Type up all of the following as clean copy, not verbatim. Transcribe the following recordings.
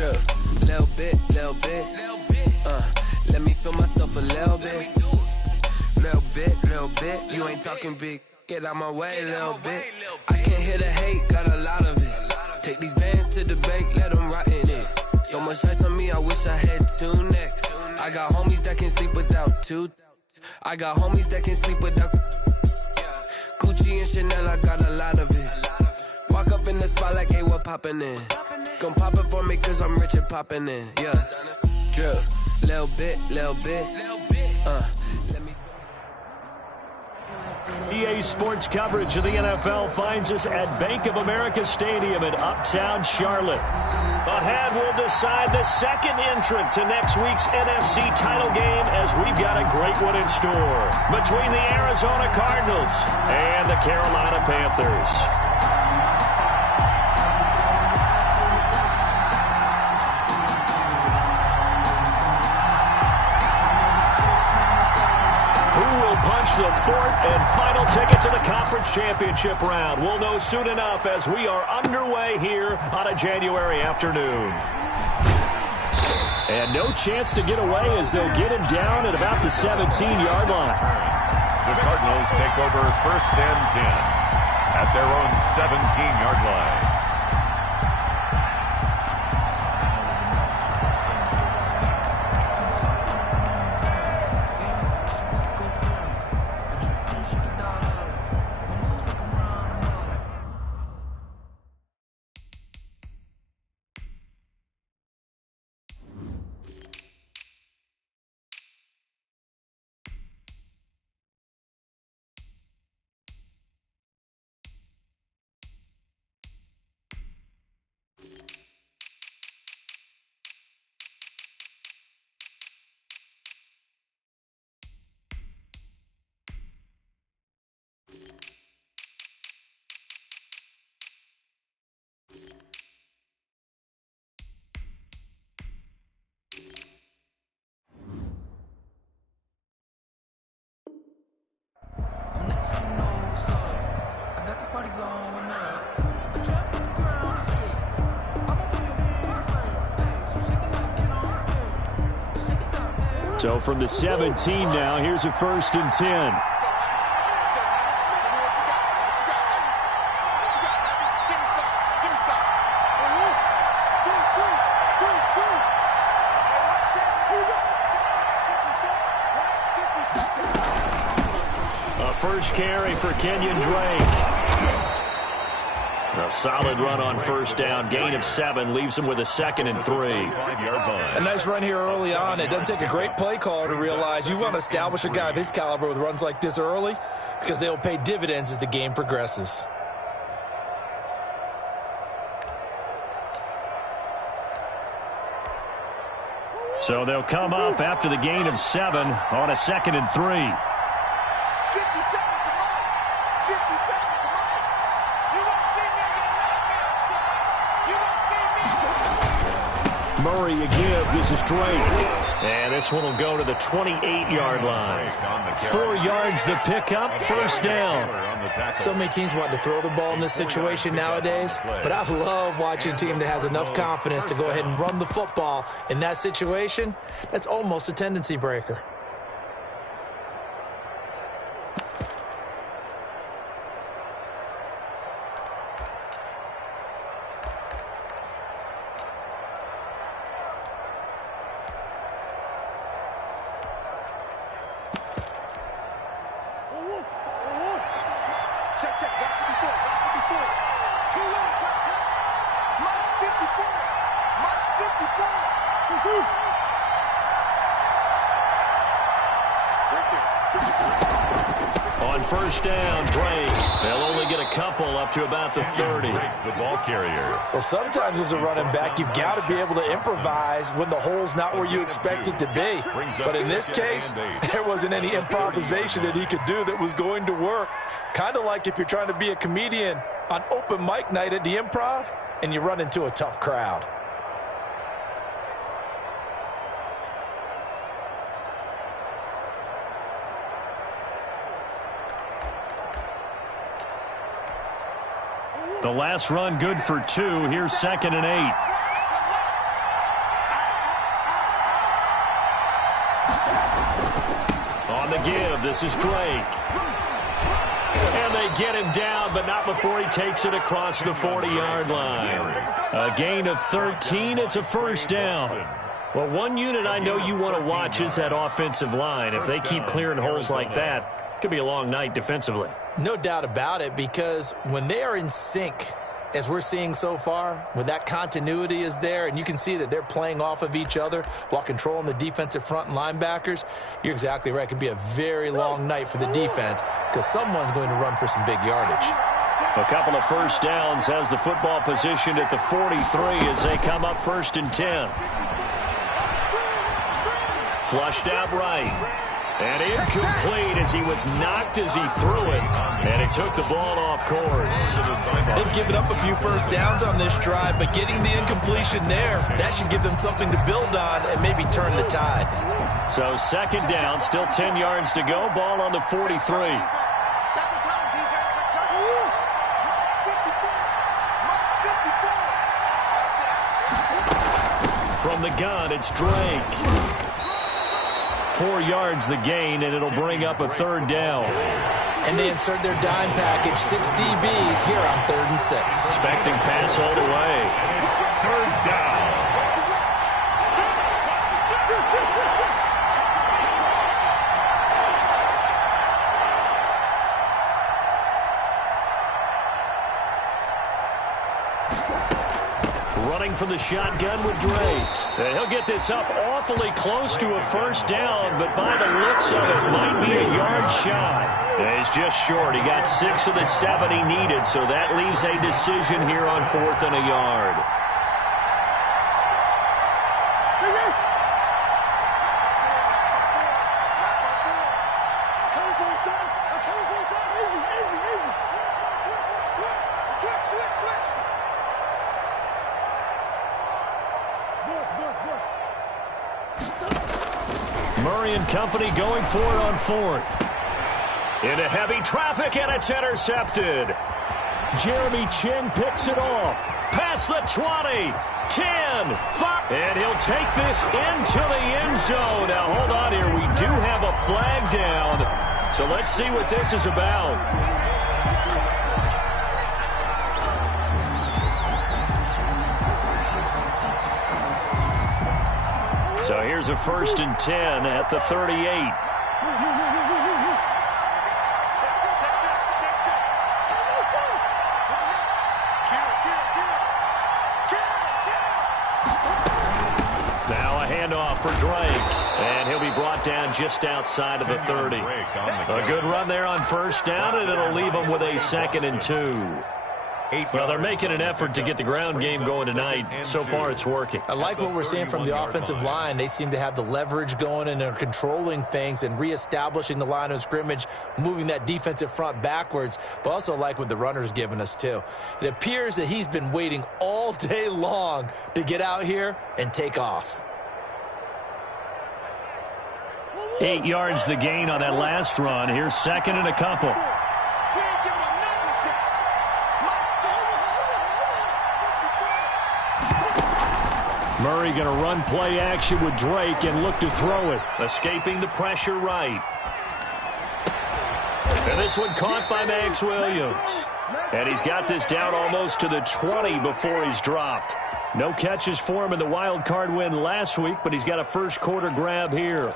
Drip, little bit, little bit. Let me feel myself a little bit. Little bit, little bit. You ain't talking big. Get out my way, little bit. I can't hear the hate, got a lot of it. Take these bands to the bank, let them rot in it. So much ice on me, I wish I had two necks. I got homies that can sleep without two. I got homies that can sleep without Gucci and Chanel, I got a lot of it. Walk up in the spot like, hey, what poppin' in? Gon' pop it for me cause I'm rich and poppin' in. Yeah, drip, little bit, little bit. Let me. EA Sports coverage of the NFL finds us at Bank of America Stadium in Uptown Charlotte. Ahead, we'll decide the second entrant to next week's NFC title game as we've got a great one in store between the Arizona Cardinals and the Carolina Panthers. The fourth and final ticket to the conference championship round. We'll know soon enough as we are underway here on a January afternoon. And no chance to get away as they'll get him down at about the 17-yard line. The Cardinals take over 1st and 10 at their own 17-yard line. So from the 17 now, here's a 1st and 10. A first carry for Kenyon Drake. A solid run on 1st down. Gain of 7 leaves him with a 2nd and 3. A nice run here early on. It doesn't take a great play caller to realize you want to establish a guy of his caliber with runs like this early because they'll pay dividends as the game progresses. So they'll come up after the gain of 7 on a 2nd and 3. Murray a give. This is Drake. And this one will go to the 28-yard line. 4 yards the pickup, 1st down. So many teams want to throw the ball in this situation nowadays, but I love watching a team that has enough confidence to go ahead and run the football in that situation. That's almost a tendency breaker. On 1st down, Drake. They'll only get a couple up to about the 30. The ball carrier. Well, sometimes as a running back, you've got to be able to improvise when the hole's not where you expect it to be. But in this case, there wasn't any improvisation that he could do that was going to work. Kind of like if you're trying to be a comedian on open mic night at the Improv and you run into a tough crowd. The last run good for 2. Here's 2nd and 8. On the give, this is Drake. And they get him down, but not before he takes it across the 40-yard line. A gain of 13. It's a first down. Well, one unit I know you want to watch is that offensive line. If they keep clearing holes like that, it could be a long night defensively. No doubt about it, because when they are in sync, as we're seeing so far, when that continuity is there and you can see that they're playing off of each other while controlling the defensive front and linebackers, you're exactly right. It could be a very long night for the defense because someone's going to run for some big yardage. A couple of first downs has the football positioned at the 43 as they come up 1st and 10. Flushed out right. And incomplete as he was knocked as he threw it. And it took the ball off course. They've given up a few first downs on this drive, but getting the incompletion there, that should give them something to build on and maybe turn the tide. So 2nd down, still 10 yards to go. Ball on the 43. From the gun, it's Drake. 4 yards the gain, and it'll bring up a 3rd down. And they insert their dime package, 6 DBs here on 3rd and 6. Expecting pass all the way. 3rd down. Running from the shotgun with Drake. And he'll get this up awfully close to a first down, but by the looks of it, might be a yard shy. And he's just short. He got 6 of the 7 he needed, so that leaves a decision here on 4th and a yard. Murray and company going for it on 4th. Into heavy traffic, and it's intercepted. Jeremy Chin picks it off. Past the 20, 10, 5. And he'll take this into the end zone. Now, hold on here. We do have a flag down. So let's see what this is about. So here's a 1st and 10 at the 38. Now a handoff for Drake. And he'll be brought down just outside of the 30. A good run there on 1st down, and it'll leave them with a 2nd and 2. Well, they're making an effort to get the ground game going tonight. So far, it's working. I like what we're seeing from the offensive line. They seem to have the leverage going, and they're controlling things and reestablishing the line of scrimmage, moving that defensive front backwards, but also like what the runner's giving us, too. It appears that he's been waiting all day long to get out here and take off. 8 yards the gain on that last run. Here's 2nd and a couple. Murray going to run play action with Drake and look to throw it. Escaping the pressure right. And this one caught by Max Williams. And he's got this down almost to the 20 before he's dropped. No catches for him in the wild card win last week, but he's got a first quarter grab here.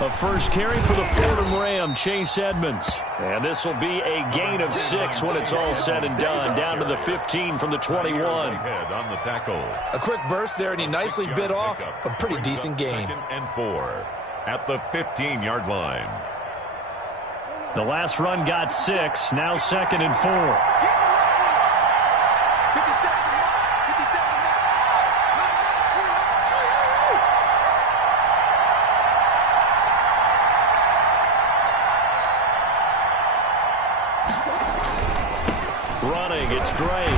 A first carry for the Fordham Ram, Chase Edmonds. And this will be a gain of 6 when it's all said and done. Down to the 15 from the 21. On the tackle. A quick burst there, and he nicely bit off a pretty decent gain. 2nd and 4 at the 15-yard line. The last run got 6, now 2nd and 4. Drake.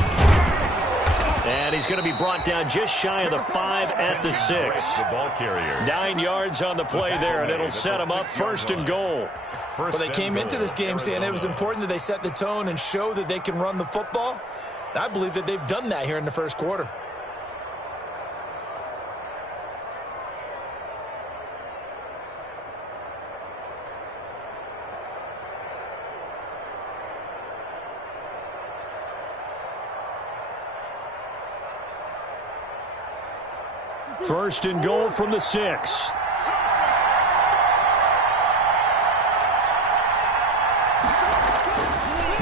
And he's going to be brought down just shy of the 5 at the 6. The ball carrier. 9 yards on the play there, and it'll set him up 1st and goal. Well, they came into this game saying it was important that they set the tone and show that they can run the football. I believe that they've done that here in the first quarter. First and goal from the 6.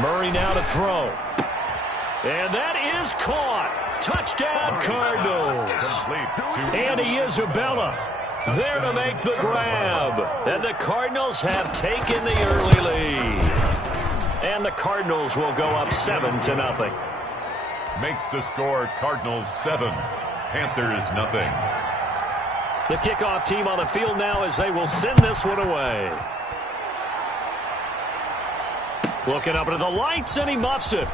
Murray now to throw. And that is caught. Touchdown, Cardinals. Andy Isabella there to make the grab. And the Cardinals have taken the early lead. And the Cardinals will go up 7-0. Makes the score Cardinals 7. Panthers nothing. The kickoff team on the field now as they will send this one away. Looking up into the lights, and he muffs it.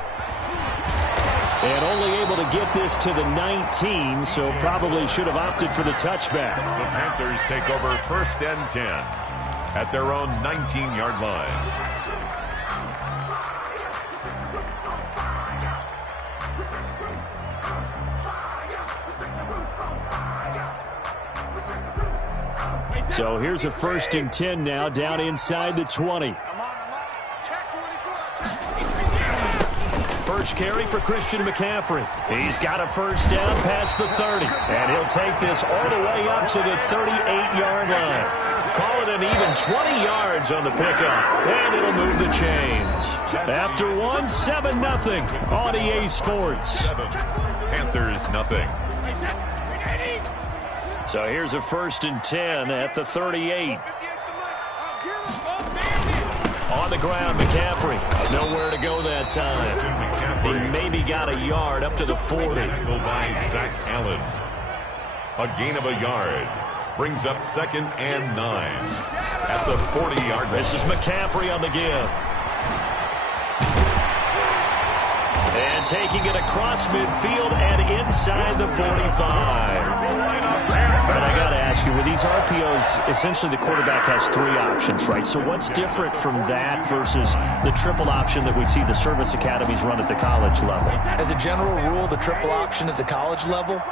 And only able to get this to the 19, so probably should have opted for the touchback. The Panthers take over 1st and 10 at their own 19-yard line. So here's a 1st and 10 now, down inside the 20. First carry for Christian McCaffrey. He's got a first down past the 30. And he'll take this all the way up to the 38-yard line. Call it an even 20 yards on the pickup. And it'll move the chains. After one, 7-0 on EA Sports. 7. Panthers nothing. So here's a 1st and 10 at the 38. On the ground, McCaffrey. Nowhere to go that time. He maybe got a yard up to the 40. By Zach Allen. A gain of a yard. Brings up 2nd and 9 at the 40-yard line. This is McCaffrey on the give. And taking it across midfield and inside the 45. But I got to ask you, with these RPOs, essentially the quarterback has 3 options, right? So what's different from that versus the triple option that we see the service academies run at the college level? As a general rule, the triple option at the college level,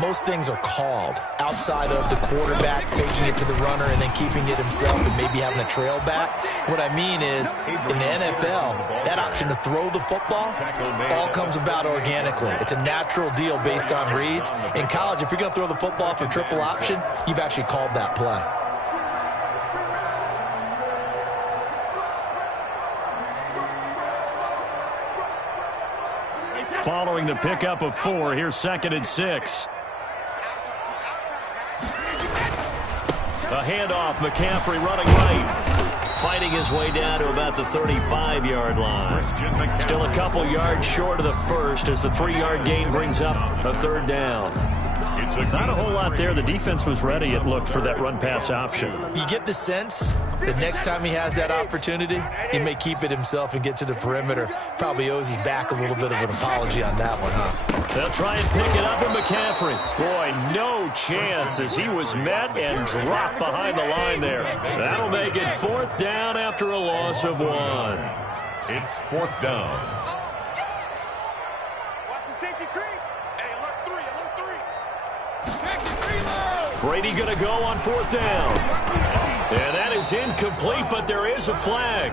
most things are called outside of the quarterback faking it to the runner and then keeping it himself and maybe having a trail back. What I mean is, in the NFL, that option to throw the football all comes about organically. It's a natural deal based on reads. In college, if you're going to throw the football for triple option, you've actually called that play. Following the pickup of 4, here's 2nd and 6. A handoff, McCaffrey running right. Fighting his way down to about the 35-yard line. Still a couple yards short of the first as the 3-yard gain brings up a 3rd down. Not a whole lot there. The defense was ready, it looked, for that run-pass option. You get the sense that next time he has that opportunity, he may keep it himself and get to the perimeter. Probably owes his back a little bit of an apology on that one, huh? They'll try and pick it up with McCaffrey. Boy, no chance as he was met and dropped behind the line there. That'll make it 4th down after a loss of 1. It's 4th down. Brady going to go on 4th down. And that is incomplete, but there is a flag.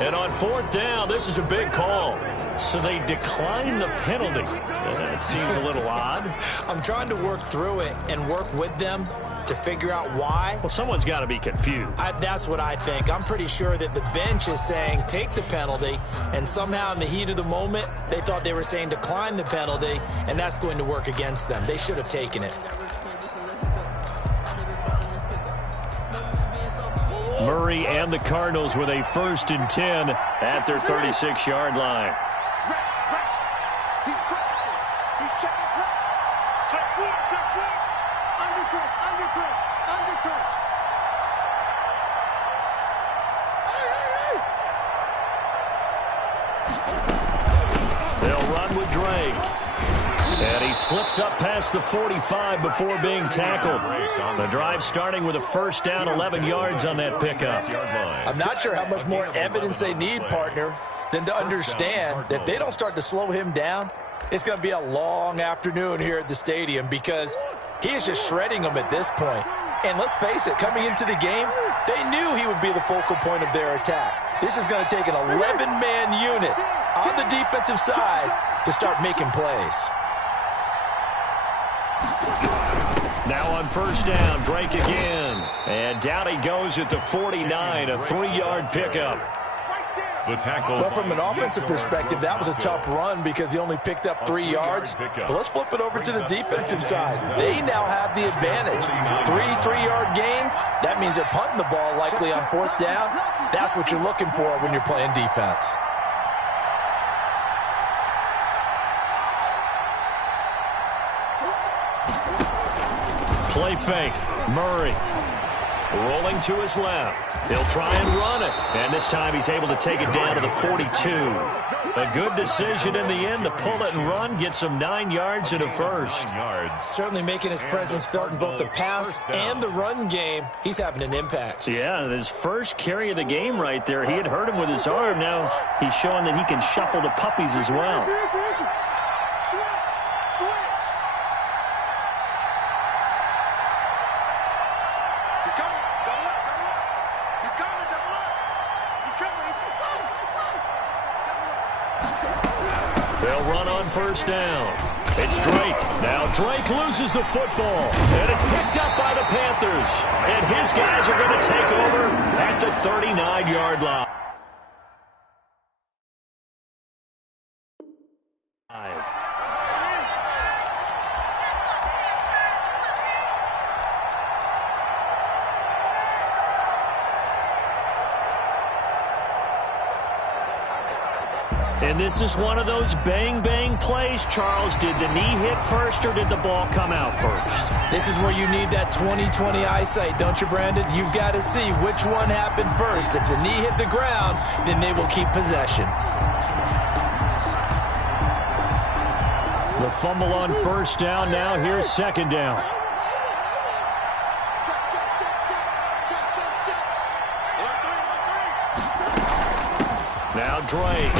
And on 4th down, this is a big call. So they decline the penalty. That seems a little odd. I'm trying to work through it and work with them to figure out why. Well, someone's got to be confused. That's what I think. I'm pretty sure that the bench is saying take the penalty, and somehow in the heat of the moment, they thought they were saying decline the penalty, and that's going to work against them. They should have taken it. Murray and the Cardinals with a 1st and 10 at their 36-yard line. He's crossing. He's checking. Check four. Undercut. They'll run And he slips up past the 45 before being tackled. The drive starting with a first down, 11 yards on that pickup. I'm not sure how much more evidence they need, partner, than to understand that if they don't start to slow him down, it's going to be a long afternoon here at the stadium because he is just shredding them at this point. And let's face it, coming into the game, they knew he would be the focal point of their attack. This is going to take an 11-man unit on the defensive side to start making plays. Now on first down, Drake again. And down he goes at the 49, a 3-yard pickup. The tackle. Well, from an offensive perspective, that was a tough run because he only picked up 3 yards. But let's flip it over to the defensive side. They now have the advantage. 3-yard gains, that means they're punting the ball likely on fourth down. That's what you're looking for when you're playing defense. Play fake. Murray rolling to his left. He'll try and run it. And this time he's able to take it down to the 42. A good decision in the end to pull it and run. Gets him 9 yards and a first. Certainly making his presence felt in both the pass and the run game. He's having an impact. Yeah, his first carry of the game right there. He had hurt him with his arm. Now he's showing that he can shuffle the puppies as well. First down. It's Drake. Now Drake loses the football. And it's picked up by the Panthers. And his guys are going to take over at the 39-yard line. And this is one of those bang-bang plays, Charles. Did the knee hit first or did the ball come out first? This is where you need that 20/20 eyesight, don't you, Brandon? You've got to see which one happened first. If the knee hit the ground, then they will keep possession. The fumble on first down. Now here's second down. Now Drake.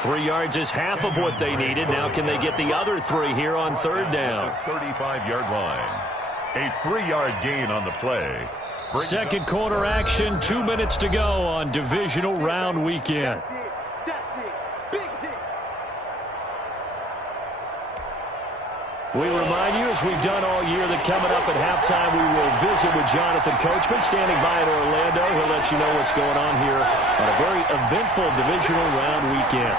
3 yards is half of what they needed. Now can they get the other 3 here on third down? 35-yard line. A 3-yard gain on the play. Second quarter action, 2 minutes to go on divisional round weekend. We remind you, as we've done all year, that coming up at halftime, we will visit with Jonathan Coachman, standing by in Orlando. He'll let you know what's going on here on a very eventful divisional round weekend.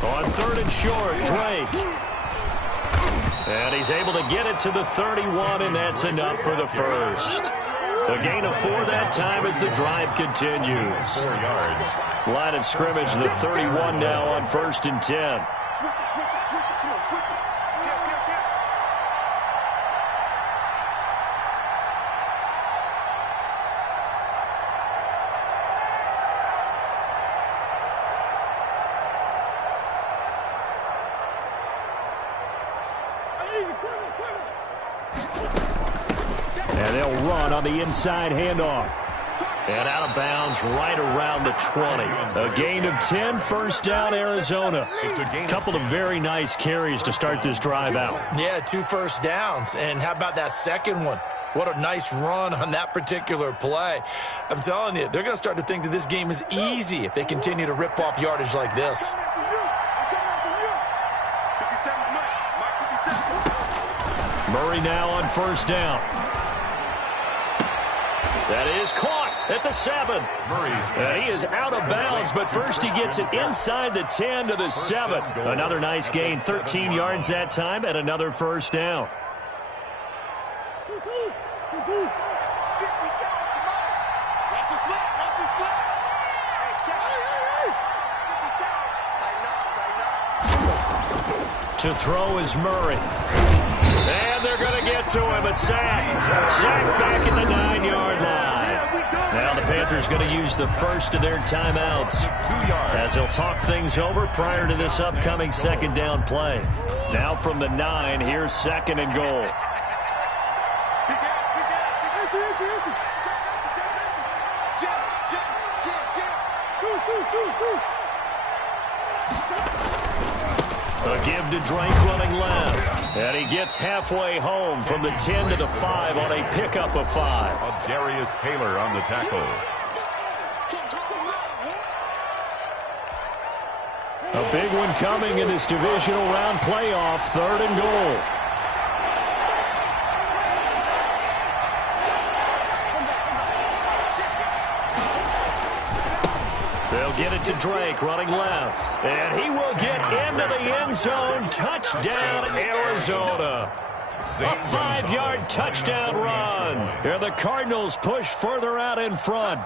On third and short, Drake. And he's able to get it to the 31, and that's enough for the first. A gain of 4 that time as the drive continues. 4 yards. Line of scrimmage, the 31 now on first and 10. And they'll run on the inside handoff. And out of bounds right around the 20. A gain of 10, first down, Arizona. A couple of very nice carries to start this drive out. Yeah, 2 first downs. And how about that second one? What a nice run on that particular play. I'm telling you, they're going to start to think that this game is easy if they continue to rip off yardage like this. Murray now on first down. That is caught at the 7. And he is out of bounds, but first he gets it inside the 10 to the 7. Another nice gain, 13 yards that time, and another first down. To throw is Murray. And they're going to get to him. A sack. Sack back at the 9-yard line. Now the Panthers going to use the first of their timeouts as they'll talk things over prior to this upcoming second down play. Now from the 9, here's second and goal. A give to Drake running left. And he gets halfway home from the 10 to the 5 on a pickup of 5. Darius Taylor on the tackle. A big one coming in this divisional round playoff, third and goal. They'll get it to Drake, running left. And he will get into the end zone. Touchdown, Arizona. A 5-yard touchdown run. And the Cardinals push further out in front.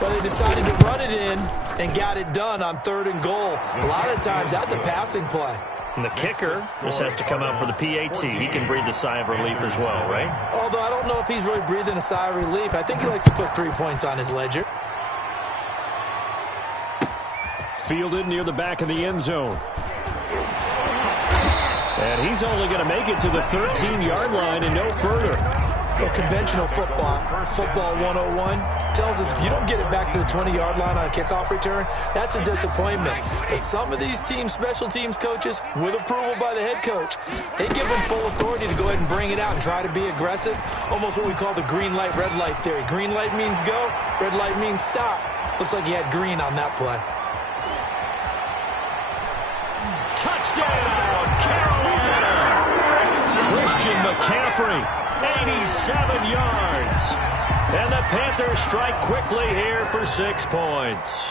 But they decided to run it in and got it done on third and goal. A lot of times, that's a passing play. And the kicker, this has to come out for the PAT. He can breathe a sigh of relief as well, right? Although I don't know if he's really breathing a sigh of relief. I think he likes to put 3 points on his ledger. Fielded near the back of the end zone. And he's only going to make it to the 13-yard line and no further. Well, conventional football 101, tells us if you don't get it back to the 20-yard line on a kickoff return, that's a disappointment. But some of these team special teams coaches, with approval by the head coach, they give them full authority to go ahead and bring it out and try to be aggressive. Almost what we call the green light, red light theory. Green light means go, red light means stop. Looks like he had green on that play. Touchdown, Carolina! Christian McCaffrey, 87 yards. And the Panthers strike quickly here for 6 points.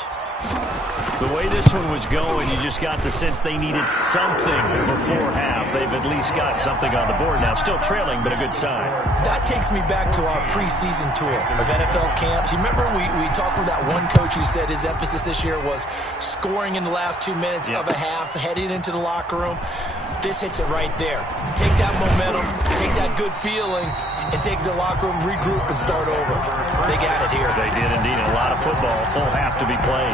The way this one was going, you just got the sense they needed something before half. They've at least got something on the board now. Still trailing, but a good sign. That takes me back to our preseason tour of NFL camps. You remember we talked with that one coach who said his emphasis this year was scoring in the last 2 minutes of a half, heading into the locker room. This hits it right there. Take that momentum, take that good feeling, and take the locker room, regroup, and start over. They got it here. They did indeed. A lot of football, full half to be played.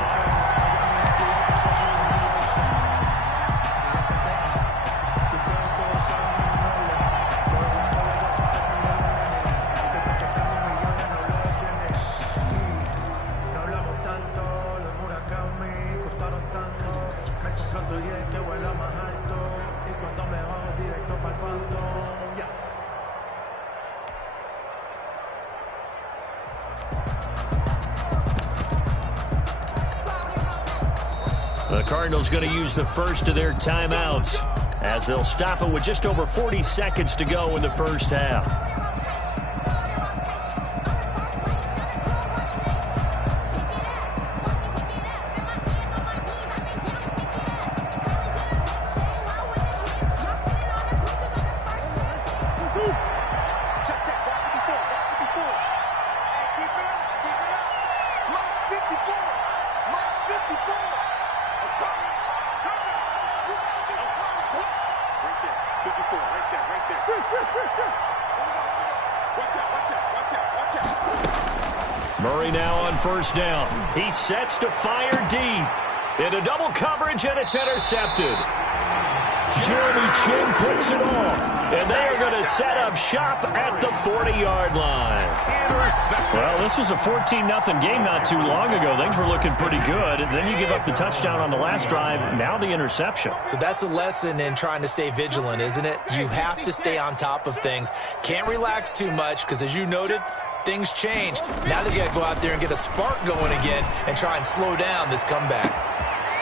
The Cardinals going to use the first of their timeouts as they'll stop it with just over 40 seconds to go in the first half. Murray now on first down. He sets to fire deep. Into double coverage, and it's intercepted. Jeremy Chin puts it off. And they are going to set up shop at the 40-yard line. Well, this was a 14-0 game not too long ago. Things were looking pretty good. And then you give up the touchdown on the last drive. Now the interception. So that's a lesson in trying to stay vigilant, isn't it? You have to stay on top of things. Can't relax too much because, as you noted, things change. Now they got to go out there and get a spark going again and try and slow down this comeback.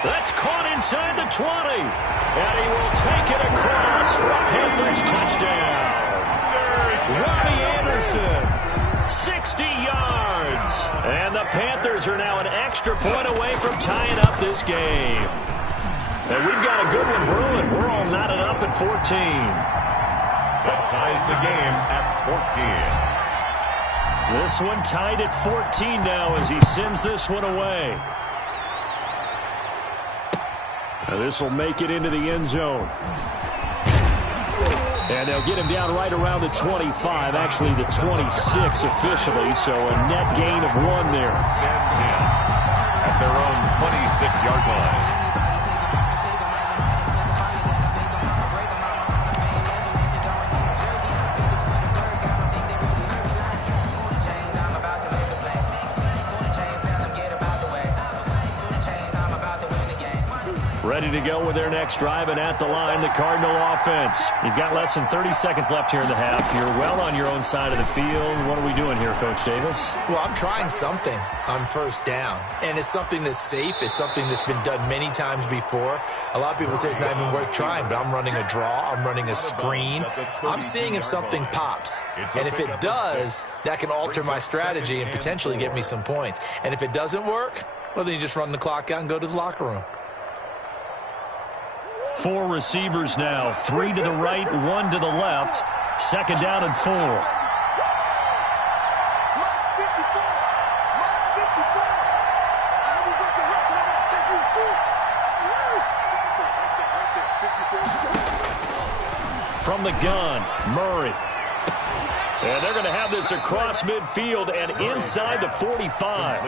That's caught inside the 20. And he will take it across for a Panthers touchdown. Robbie Anderson, 60 yards. And the Panthers are now an extra point away from tying up this game. And we've got a good one brewing. We're all knotted up at 14. That ties the game at 14. This one tied at 14 now as he sends this one away. Now this will make it into the end zone. And they'll get him down right around the 25, actually the 26 officially, so a net gain of 1 there. At their own 26-yard line. Ready to go with their next drive, and at the line, the Cardinal offense. You've got less than 30 seconds left here in the half. You're well on your own side of the field. What are we doing here, Coach Davis? Well, I'm trying something on first down, and it's something that's safe. It's something that's been done many times before. A lot of people say it's not even worth trying, but I'm running a draw. I'm running a screen. I'm seeing if something pops, and if it does, that can alter my strategy and potentially get me some points. And if it doesn't work, well, then you just run the clock out and go to the locker room. 4 receivers now, 3 to the right, 1 to the left. Second down and 4. From the gun, Murray. And they're going to have this across midfield and inside the 45.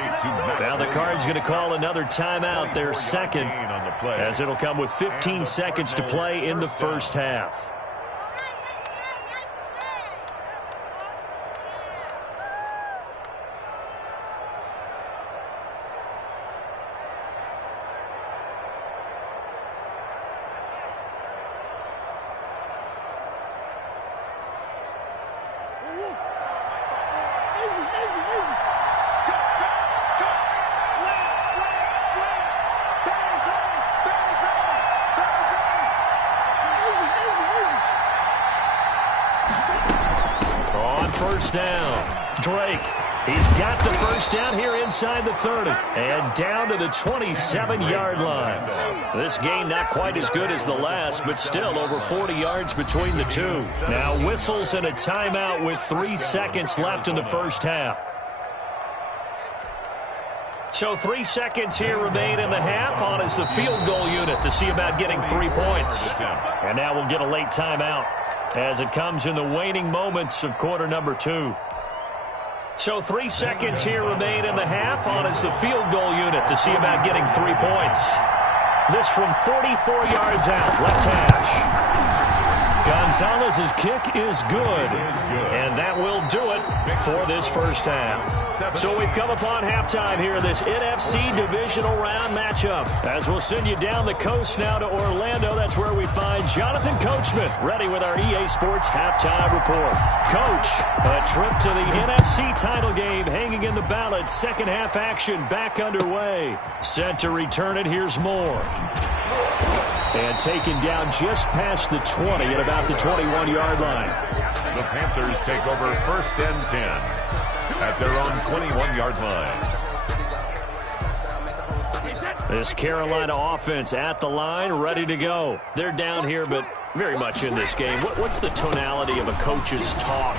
Now the Cards going to call another timeout, their second, as it'll come with 15 seconds to play in the first half. First down, Drake. He's got the first down here inside the 30 and down to the 27-yard line. This game not quite as good as the last, but still over 40 yards between the two. Now whistles and a timeout with 3 seconds left in the first half. So 3 seconds here remain in the half. On is the field goal unit to see about getting 3 points. And now we'll get a late timeout as it comes in the waning moments of quarter number 2. So 3 seconds here remain in the half. On is the field goal unit to see about getting 3 points. This from 44 yards out, left hash. Gonzalez's kick is good, and that will do it for this first half. So we've come upon halftime here in this NFC Divisional Round matchup. As we'll send you down the coast now to Orlando, that's where we find Jonathan Coachman, ready with our EA Sports Halftime Report. Coach, a trip to the NFC title game hanging in the balance. Second half action back underway. Set to return it, here's Moore. And taken down just past the 20 at about the 21-yard line. The Panthers take over first and 10 at their own 21-yard line. This Carolina offense at the line, ready to go. They're down here, but very much in this game. What's the tonality of a coach's talk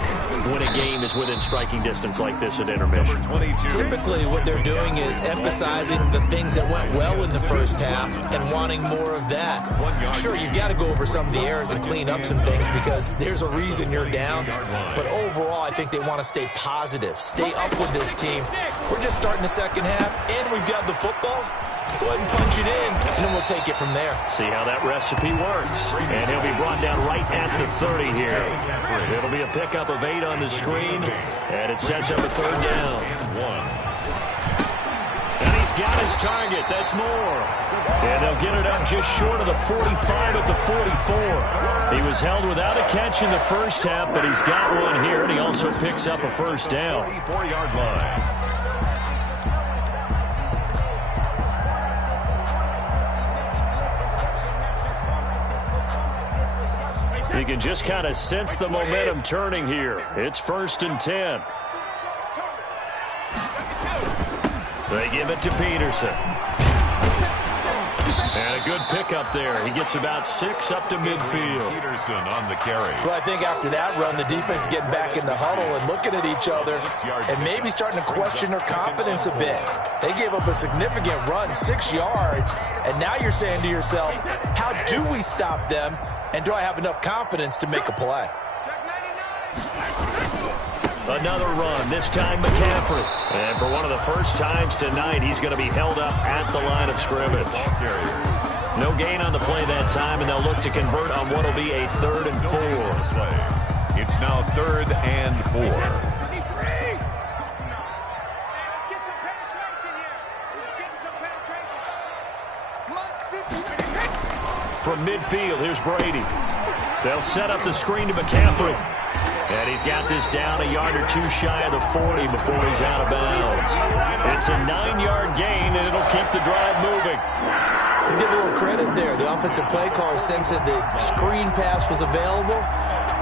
when a game is within striking distance like this at intermission? Typically, what they're doing is emphasizing the things that went well in the first half and wanting more of that. Sure, you've got to go over some of the errors and clean up some things because there's a reason you're down. But overall, I think they want to stay positive, stay up with this team. We're just starting the second half, and we've got the football. Let's go ahead and punch it in, and then we'll take it from there. See how that recipe works. And he'll be brought down right at the 30 here. It'll be a pickup of 8 on the screen, and it sets up a third down. And he's got his target. That's Moore. And they'll get it up just short of the 45 at the 44. He was held without a catch in the first half, but he's got one here, and he also picks up a first down. 44-yard line. You can just kind of sense the momentum turning here. It's first and 10. They give it to Peterson. And a good pickup there. He gets about 6 up to midfield. Peterson on the carry. Well, I think after that run, the defense is getting back in the huddle and looking at each other and maybe starting to question their confidence a bit. They gave up a significant run, 6 yards, and now you're saying to yourself, how do we stop them? And do I have enough confidence to make a play? Another run, this time McCaffrey. And for one of the first times tonight, he's going to be held up at the line of scrimmage. No gain on the play that time, and they'll look to convert on what will be a 3rd and 4. It's now 3rd and 4. From midfield, here's Brady. They'll set up the screen to McCaffrey. And he's got this down a yard or 2 shy of the 40 before he's out of bounds. It's a 9-yard gain, and it'll keep the drive moving. Let's give a little credit there. The offensive play caller sensed that the screen pass was available.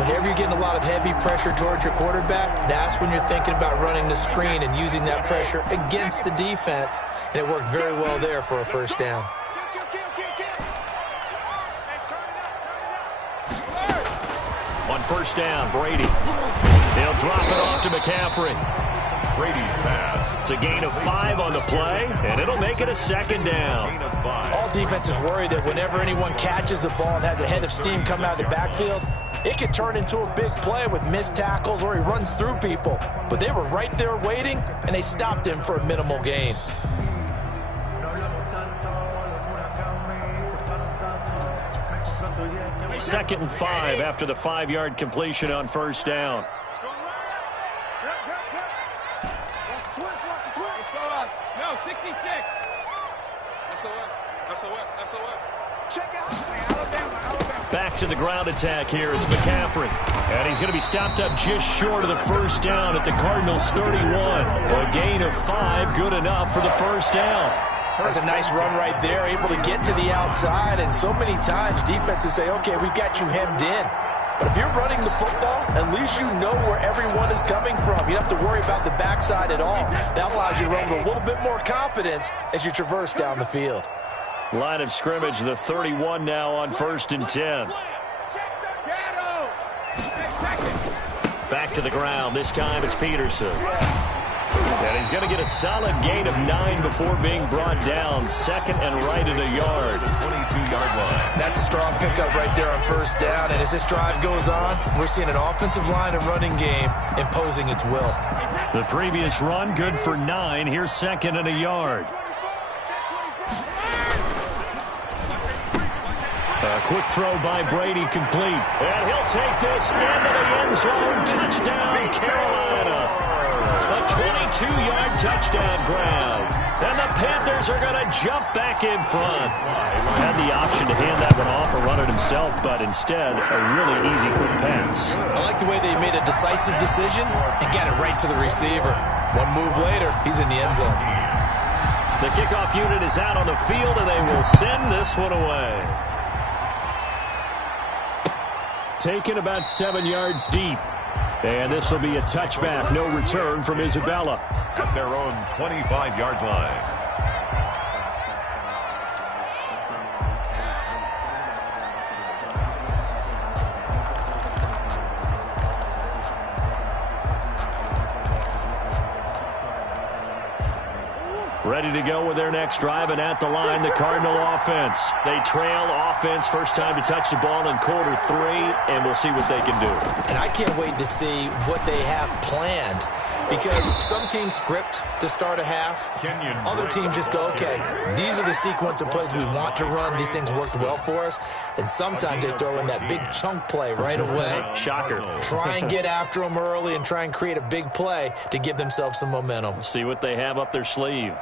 Whenever you're getting a lot of heavy pressure towards your quarterback, that's when you're thinking about running the screen and using that pressure against the defense. And it worked very well there for a first down. On first down, Brady. He'll drop it off to McCaffrey. Brady's pass. It's a gain of 5 on the play, and it'll make it a 2nd down. All defenses worry that whenever anyone catches the ball and has a head of steam come out of the backfield, it could turn into a big play with missed tackles or he runs through people. But they were right there waiting, and they stopped him for a minimal gain. Second and 5 after the 5-yard completion on first down. No, 66. Back to the ground attack here. It's McCaffrey. And he's going to be stopped up just short of the first down at the Cardinals' 31. A gain of 5, good enough for the first down. That's a nice run right there, able to get to the outside. And so many times defenses say, okay, we've got you hemmed in. But if you're running the football, at least you know where everyone is coming from. You don't have to worry about the backside at all. That allows you to run with a little bit more confidence as you traverse down the field. Line of scrimmage, the 31 now on 1st and 10. Back to the ground. This time it's Peterson. And he's going to get a solid gain of 9 before being brought down. 2nd and right at a yard. 22-yard line. That's a strong pickup right there on first down. And as this drive goes on, we're seeing an offensive line and running game imposing its will. The previous run, good for 9. Here's 2nd and a yard. A quick throw by Brady, complete. And he'll take this into the end zone. Touchdown, Carolina. A 22-yard touchdown grab. And the Panthers are going to jump back in front. Had the option to hand that one off or run it himself, but instead, a really easy quick pass. I like the way they made a decisive decision and got it right to the receiver. One move later, he's in the end zone. The kickoff unit is out on the field, and they will send this one away. Taken about 7 yards deep. And this will be a touchback. No return from Isabella. At their own 25-yard line. Ready to go with their next drive, and at the line, the Cardinal offense. They trail offense, first time to touch the ball in quarter 3, and we'll see what they can do. And I can't wait to see what they have planned, because some teams script to start a half. Other teams just go, okay, these are the sequence of plays we want to run. These things worked well for us. And sometimes they throw in that big chunk play right away. Shocker. Try and get after them early and try and create a big play to give themselves some momentum. See what they have up their sleeve.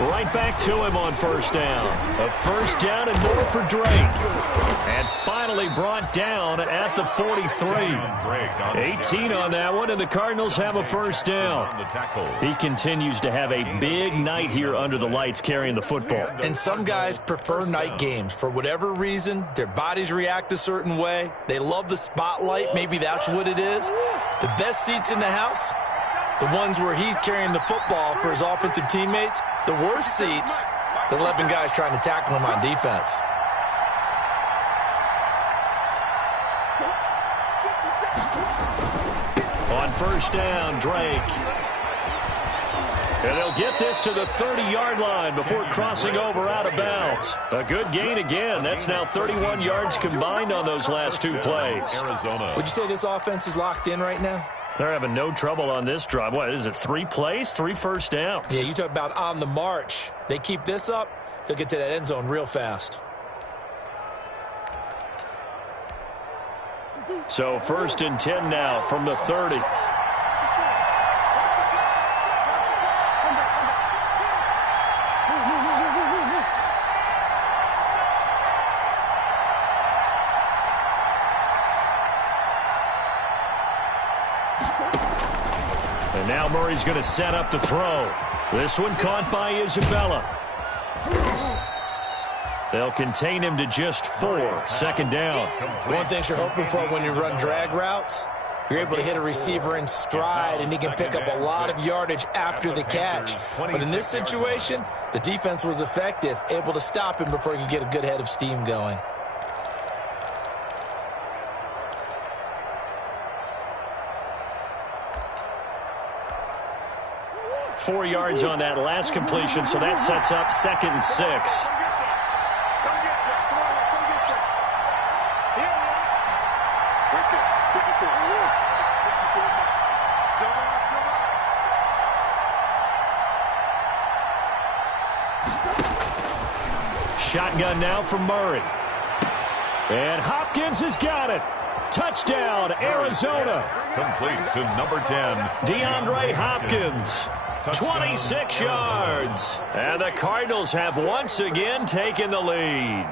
Right back to him on first down. A first down and more for Drake. And finally brought down at the 43. 18 on that one, and the Cardinals have a first down. He continues to have a big night here under the lights carrying the football. And some guys prefer night games. For whatever reason, their bodies react a certain way. They love the spotlight. Maybe that's what it is. The best seats in the house, the ones where he's carrying the football for his offensive teammates. The worst seats, the 11 guys trying to tackle him on defense. first down, Drake. And they'll get this to the 30-yard line before crossing over out of bounds. A good gain again. That's now 31 yards combined on those last two plays. Arizona. Would you say this offense is locked in right now? They're having no trouble on this drive. What is it, 3 plays, 3 first downs? Yeah, you talk about on the march. They keep this up, they'll get to that end zone real fast. So 1st and 10 now from the 30. And now Murray's going to set up the throw. This one caught by Isabella. They'll contain him to just 4. 2nd down. One thing you're hoping for when you run drag routes, you're able to hit a receiver in stride, and he can pick up a lot of yardage after the catch. But in this situation, the defense was effective, able to stop him before he could get a good head of steam going. Four yards on that last completion, so that sets up 2nd and 6. Shotgun now from Murray. And Hopkins has got it. Touchdown, Arizona. Complete to number 10. DeAndre Hopkins. 26 yards. And the Cardinals have once again taken the lead.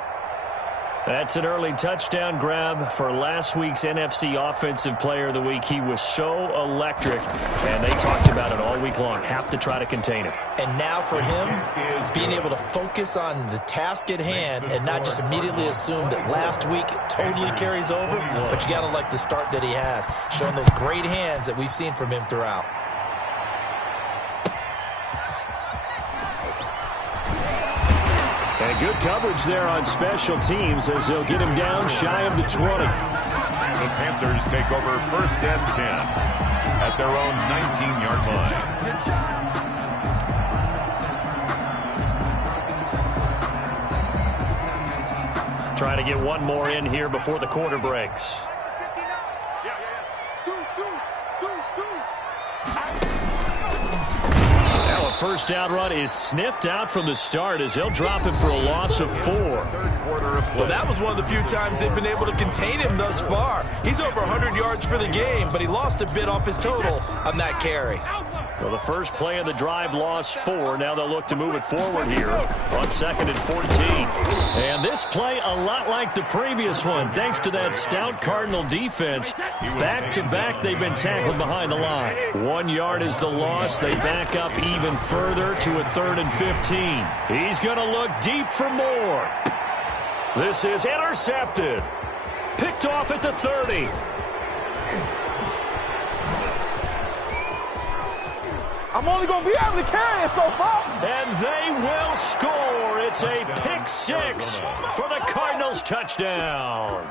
That's an early touchdown grab for last week's NFC Offensive Player of the Week. He was so electric, and they talked about it all week long. Have to try to contain him. And now for him, being able to focus on the task at hand and not just immediately assume that last week it totally carries over, but you got to like the start that he has, showing those great hands that we've seen from him throughout. And good coverage there on special teams as they'll get him down shy of the 20. The Panthers take over 1st and 10 at their own 19-yard line. Trying to get one more in here before the quarter breaks. Now a first down run is sniffed out from the start as they'll drop him for a loss of 4. Well, that was one of the few times they've been able to contain him thus far. He's over 100 yards for the game, but he lost a bit off his total on that carry. Well, the first play of the drive lost 4. Now they'll look to move it forward here on 2nd and 14. And this play a lot like the previous one, thanks to that stout Cardinal defense. Back-to-back, they've been tackled behind the line. 1 yard is the loss. They back up even further to a 3rd and 15. He's going to look deep for more. This is intercepted. Picked off at the 30. I'm only going to be able to carry it so far. And they will score. It's a pick 6 for the Cardinals touchdown.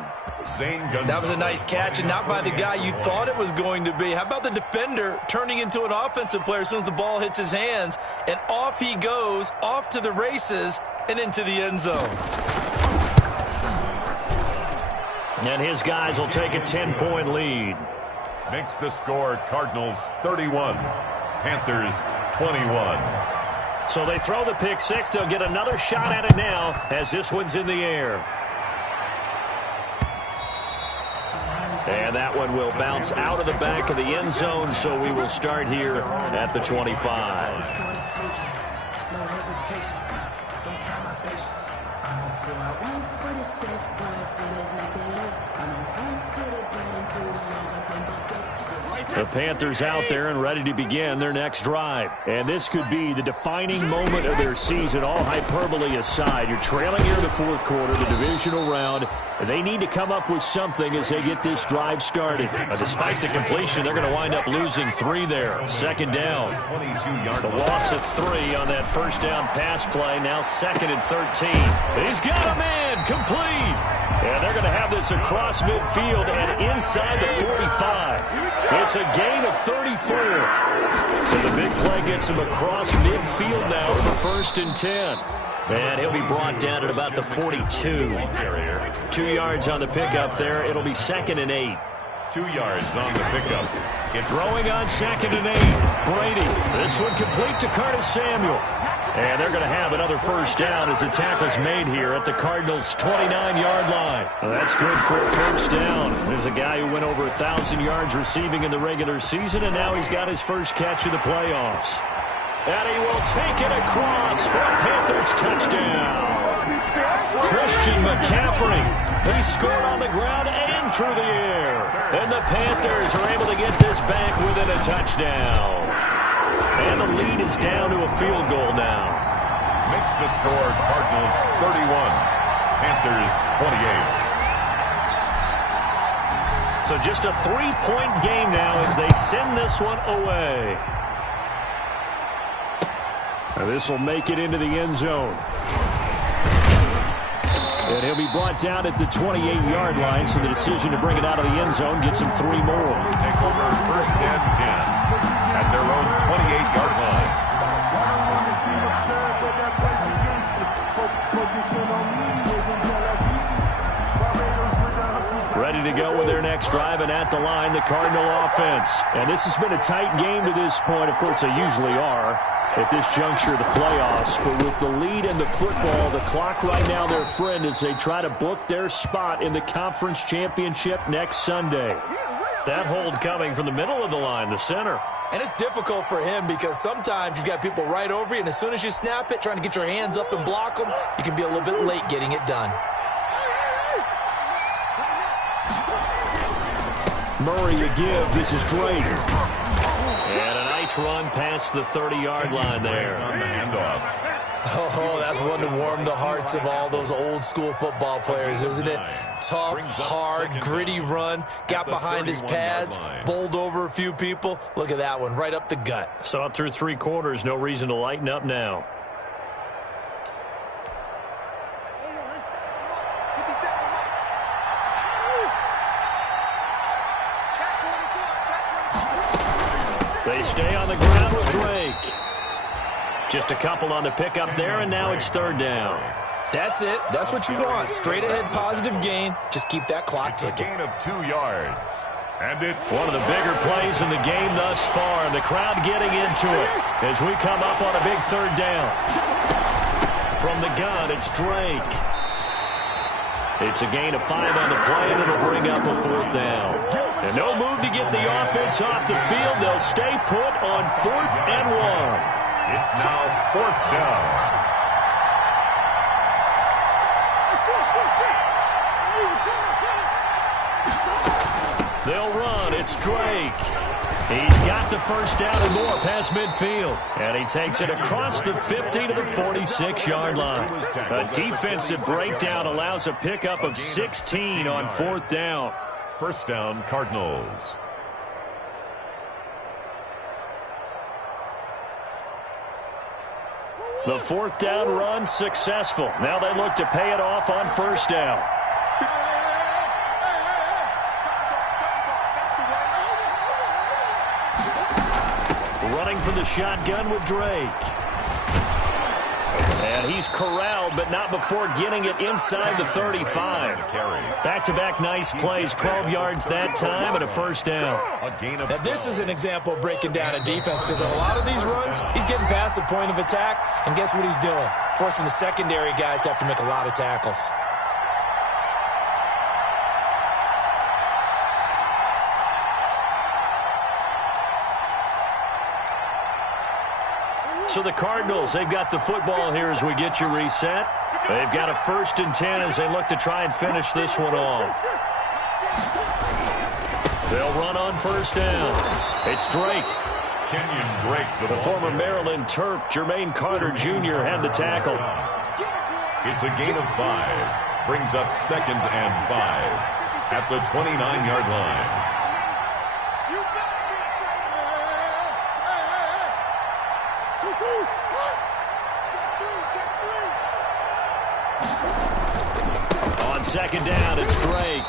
That was a nice catch, and not by the guy you thought it was going to be. How about the defender turning into an offensive player as soon as the ball hits his hands, and off he goes, off to the races, and into the end zone. And his guys will take a 10-point lead. Makes the score Cardinals 31. Panthers 21. So they throw the pick 6. They'll get another shot at it now as this one's in the air. And that one will bounce out of the back of the end zone, so we will start here at the 25. The Panthers out there and ready to begin their next drive. And this could be the defining moment of their season, all hyperbole aside. You're trailing here in the 4th quarter, the divisional round. They need to come up with something as they get this drive started. Despite the completion, they're going to wind up losing 3 there. 2nd down. The loss of 3 on that first down pass play. Now 2nd and 13. He's got a man complete. And they're going to have this across midfield and inside the 45. It's a gain of 34. So the big play gets him across midfield now for 1st and 10. And he'll be brought down at about the 42. 2 yards on the pickup there. It'll be 2nd and 8. 2 yards on the pickup. It's throwing on 2nd and 8. Brady. This one complete to Curtis Samuel. And they're going to have another first down as the tackle's made here at the Cardinals' 29-yard line. Well, that's good for a first down. There's a guy who went over 1,000 yards receiving in the regular season, and now he's got his first catch of the playoffs. And he will take it across for a Panthers touchdown. Christian McCaffrey. He scored on the ground and through the air. And the Panthers are able to get this back within a touchdown. And the lead is down to a field goal now. Makes the score Cardinals 31, Panthers 28. So just a 3-point game now as they send this one away. And this will make it into the end zone. And he'll be brought down at the 28-yard line, so the decision to bring it out of the end zone gets him 3 more. Take over 1st and 10 at their own 28-yard line. Ready to go with their next drive, and at the line, the Cardinal offense. And this has been a tight game to this point. Of course, they usually are at this juncture of the playoffs. But with the lead in the football, the clock right now their friend as they try to book their spot in the conference championship next Sunday. That hold coming from the middle of the line, the center. And it's difficult for him because sometimes you've got people right over you, and as soon as you snap it, trying to get your hands up and block them, you can be a little bit late getting it done. Murray to give. This is Drake. And a nice run past the 30-yard line there. On the handoff. Oh, that's one to warm the hearts of all those old-school football players, isn't it? Tough, hard, gritty run. Got behind his pads, bowled over a few people. Look at that one, right up the gut. Saw it through 3 quarters. No reason to lighten up now. They stay on the ground with Drake. Just a couple on the pickup there, and now it's 3rd down. That's it. That's what you want. Straight ahead positive gain. Just keep that clock ticking. Gain of 2 yards. And it's one of the bigger plays in the game thus far. The crowd getting into it as we come up on a big 3rd down. From the gun, it's Drake. It's a gain of 5 on the play, and it'll bring up a 4th down. And no move to get the offense off the field. They'll stay put on 4th and 1. It's now 4th down. They'll run. It's Drake. He's got the first down and more past midfield. And he takes it across the 50 to the 46-yard line. A defensive breakdown allows a pickup of 16 on 4th down. First down, Cardinals. The 4th down run successful. Now they look to pay it off on 1st down. Running for the shotgun with Drake. And he's corralled, but not before getting it inside the 35. Back-to-back nice plays, 12 yards that time, and a first down. Now, this is an example of breaking down a defense, because on a lot of these runs, he's getting past the point of attack, and guess what he's doing? Forcing the secondary guys to have to make a lot of tackles. So the Cardinals, they've got the football here as we get you reset. They've got a 1st and 10 as they look to try and finish this one off. They'll run on 1st down. It's Drake. Kenyon Drake, the former Maryland Terp, Jermaine Carter Jr. had the tackle. It's a gain of 5. Brings up 2nd and 5 at the 29-yard line. On 2nd down, it's Drake.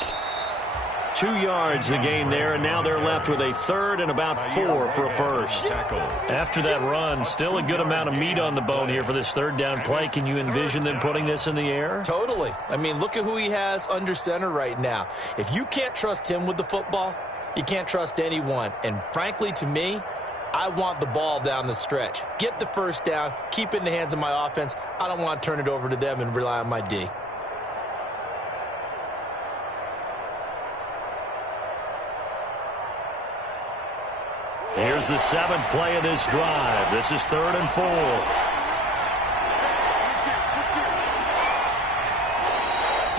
2 yards the gain there, and now they're left with a third and about 4 for a first. After that run, still a good amount of meat on the bone here for this third down play. Can you envision them putting this in the air? Totally. I mean, look at who he has under center right now. If you can't trust him with the football, you can't trust anyone. And frankly, to me, I want the ball down the stretch. Get the first down, keep it in the hands of my offense. I don't want to turn it over to them and rely on my D. Here's the 7th play of this drive. This is 3rd and 4.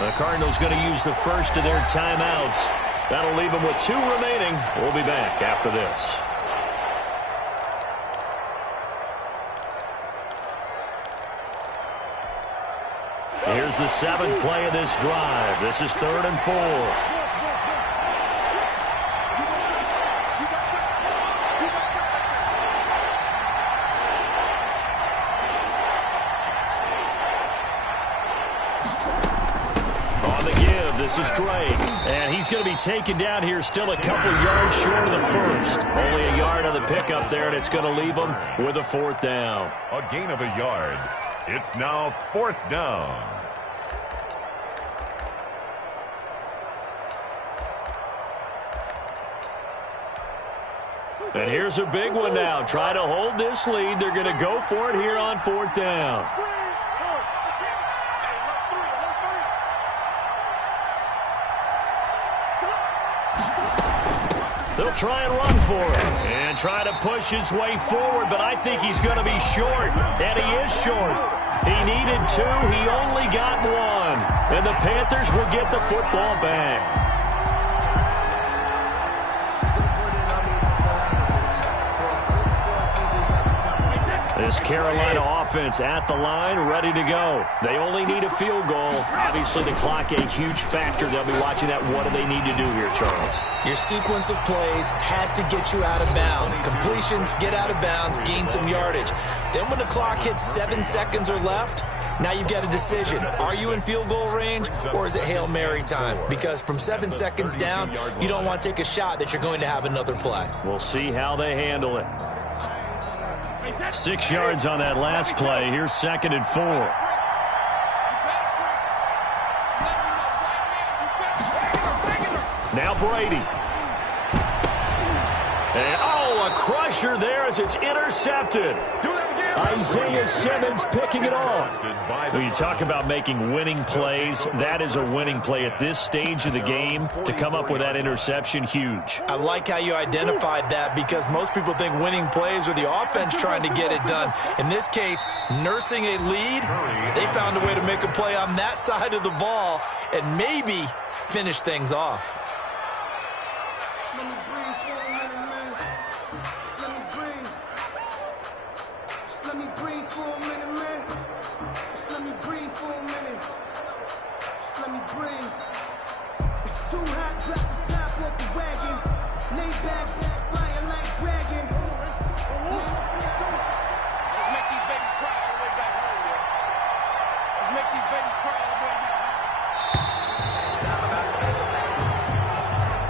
The Cardinals going to use the first of their timeouts. That'll leave them with 2 remaining. We'll be back after this. Here's the 7th play of this drive. This is 3rd and 4. This is Drake, and he's going to be taken down here still a couple yards short of the first. Only a yard on the pickup there, and it's going to leave him with a 4th down. A gain of a yard. It's now 4th down. And here's a big one now. Try to hold this lead. They're going to go for it here on 4th down. They'll try and run for it and try to push his way forward, but I think he's going to be short, and he is short. He needed 2. He only got 1, and the Panthers will get the football back. This Carolina offense at the line, ready to go. They only need a field goal. Obviously, the clock a huge factor. They'll be watching that. What do they need to do here, Charles? Your sequence of plays has to get you out of bounds. Completions, get out of bounds, gain some yardage. Then when the clock hits 7 seconds or left, now you've got a decision. Are you in field goal range, or is it Hail Mary time? Because from 7 seconds down, you don't want to take a shot that you're going to have another play. We'll see how they handle it. 6 yards on that last play. Here's 2nd and 4. Now Brady. And, a crusher there as it's intercepted. Isaiah Simmons picking it off. When you talk about making winning plays, that is a winning play at this stage of the game. To come up with that interception, huge. I like how you identified that, because most people think winning plays are the offense trying to get it done. In this case, nursing a lead, they found a way to make a play on that side of the ball and maybe finish things off.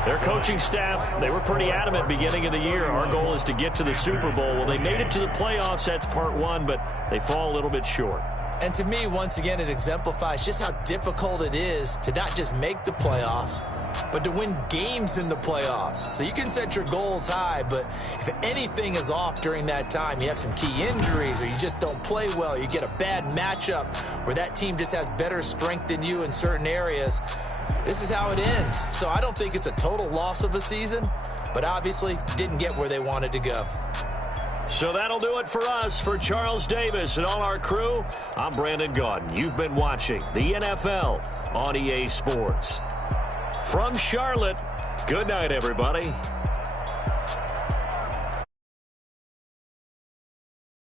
Their coaching staff, they were pretty adamant beginning of the year. Our goal is to get to the Super Bowl. Well, they made it to the playoffs. That's part 1, but they fall a little bit short. And to me, once again, it exemplifies just how difficult it is to not just make the playoffs, but to win games in the playoffs. So you can set your goals high, but if anything is off during that time, you have some key injuries, or you just don't play well, you get a bad matchup where that team just has better strength than you in certain areas, this is how it ends. So I don't think it's a total loss of a season, but obviously didn't get where they wanted to go. So that'll do it for us. For Charles Davis and all our crew, I'm Brandon Gaudin. You've been watching the NFL on EA Sports. From Charlotte, good night, everybody.